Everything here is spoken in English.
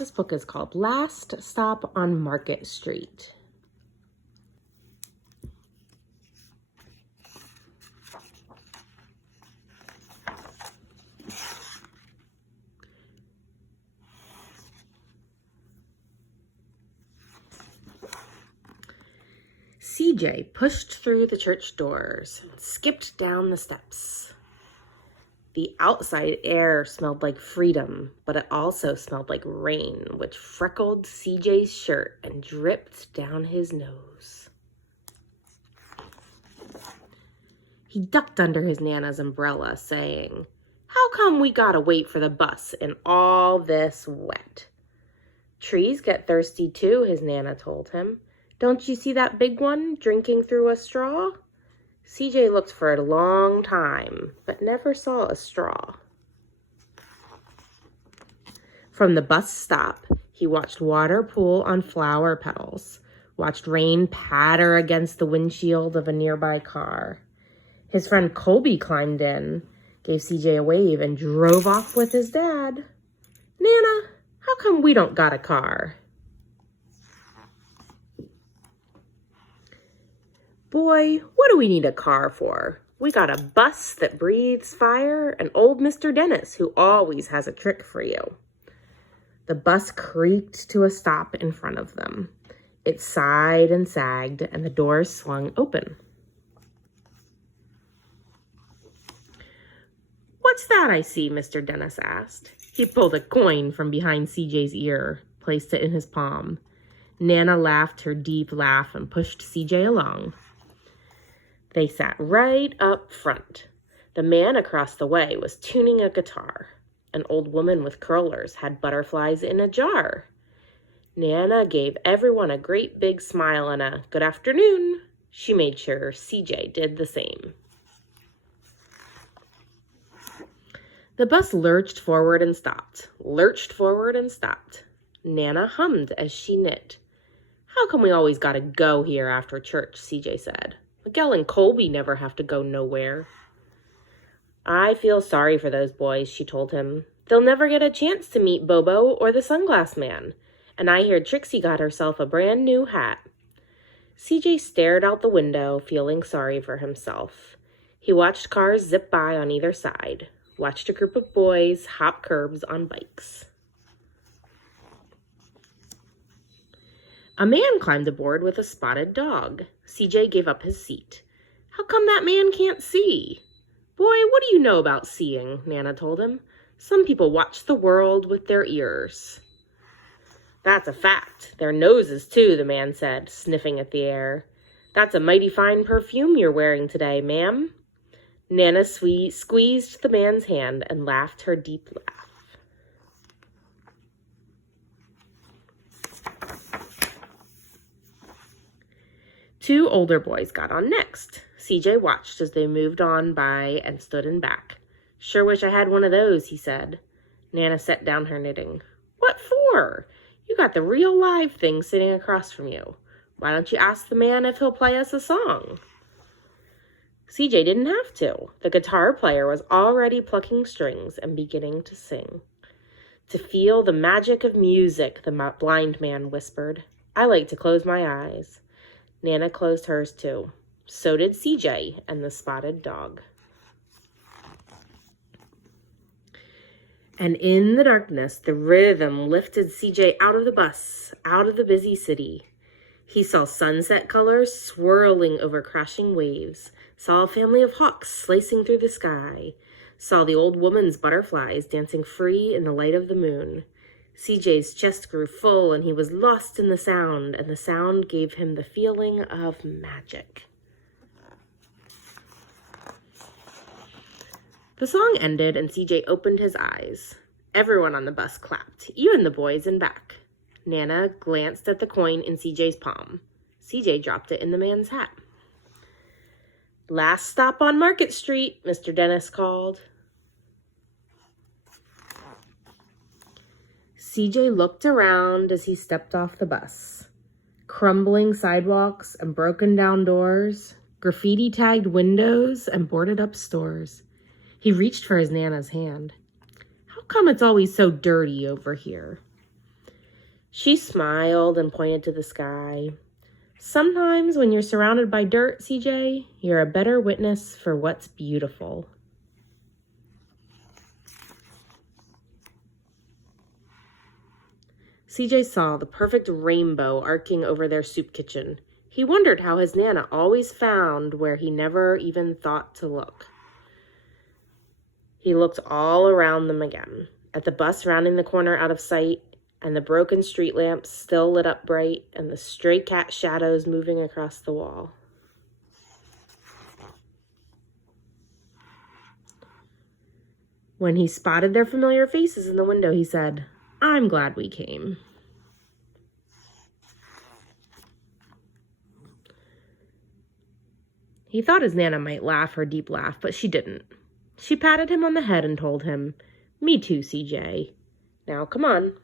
This book is called Last Stop on Market Street. CJ pushed through the church doors and skipped down the steps. The outside air smelled like freedom, but it also smelled like rain, which freckled CJ's shirt and dripped down his nose. He ducked under his Nana's umbrella, saying, "How come we gotta wait for the bus in all this wet?" "Trees get thirsty too," his Nana told him. "Don't you see that big one drinking through a straw?" CJ looked for a long time, but never saw a straw. From the bus stop, he watched water pool on flower petals, watched rain patter against the windshield of a nearby car. His friend Colby climbed in, gave CJ a wave, and drove off with his dad. "Nana, how come we don't got a car?" "Boy, what do we need a car for? We got a bus that breathes fire and old Mr. Dennis, who always has a trick for you." The bus creaked to a stop in front of them. It sighed and sagged, and the doors swung open. "What's that I see?" Mr. Dennis asked. He pulled a coin from behind CJ's ear, placed it in his palm. Nana laughed her deep laugh and pushed CJ along. They sat right up front. The man across the way was tuning a guitar. An old woman with curlers had butterflies in a jar. Nana gave everyone a great big smile and a "good afternoon." She made sure CJ did the same. The bus lurched forward and stopped, lurched forward and stopped. Nana hummed as she knit. "How come we always gotta go here after church?" CJ said. "Miguel and Colby never have to go nowhere." "I feel sorry for those boys," she told him. "They'll never get a chance to meet Bobo or the Sunglass Man. And I hear Trixie got herself a brand new hat." CJ stared out the window, feeling sorry for himself. He watched cars zip by on either side, watched a group of boys hop curbs on bikes. A man climbed aboard with a spotted dog. CJ gave up his seat. "How come that man can't see?" "Boy, what do you know about seeing?" Nana told him. "Some people watch the world with their ears." "That's a fact. Their noses, too," the man said, sniffing at the air. "That's a mighty fine perfume you're wearing today, ma'am." Nana squeezed the man's hand and laughed her deep laugh. Two older boys got on next. CJ watched as they moved on by and stood in back. "Sure wish I had one of those," he said. Nana set down her knitting. "What for? You got the real live thing sitting across from you. Why don't you ask the man if he'll play us a song?" CJ didn't have to. The guitar player was already plucking strings and beginning to sing. "To feel the magic of music," the blind man whispered. "I like to close my eyes." Nana closed hers too. So did CJ and the spotted dog. And in the darkness, the rhythm lifted CJ out of the bus, out of the busy city. He saw sunset colors swirling over crashing waves, saw a family of hawks slicing through the sky, saw the old woman's butterflies dancing free in the light of the moon. CJ's chest grew full and he was lost in the sound, and the sound gave him the feeling of magic. The song ended and CJ opened his eyes. Everyone on the bus clapped, even the boys in back. Nana glanced at the coin in CJ's palm. CJ dropped it in the man's hat. "Last stop on Market Street," Mr. Dennis called. CJ looked around as he stepped off the bus. Crumbling sidewalks and broken down doors, graffiti-tagged windows and boarded-up stores. He reached for his Nana's hand. "How come it's always so dirty over here?" She smiled and pointed to the sky. Sometimes when you're surrounded by dirt, CJ, you're a better witness for what's beautiful. CJ saw the perfect rainbow arcing over their soup kitchen. He wondered how his Nana always found where he never even thought to look. He looked all around them again, at the bus rounding the corner out of sight, and the broken street lamps still lit up bright, and the stray cat shadows moving across the wall. When he spotted their familiar faces in the window, he said, "I'm glad we came." He thought his Nana might laugh her deep laugh, but she didn't. She patted him on the head and told him, "Me too, CJ. Now, come on,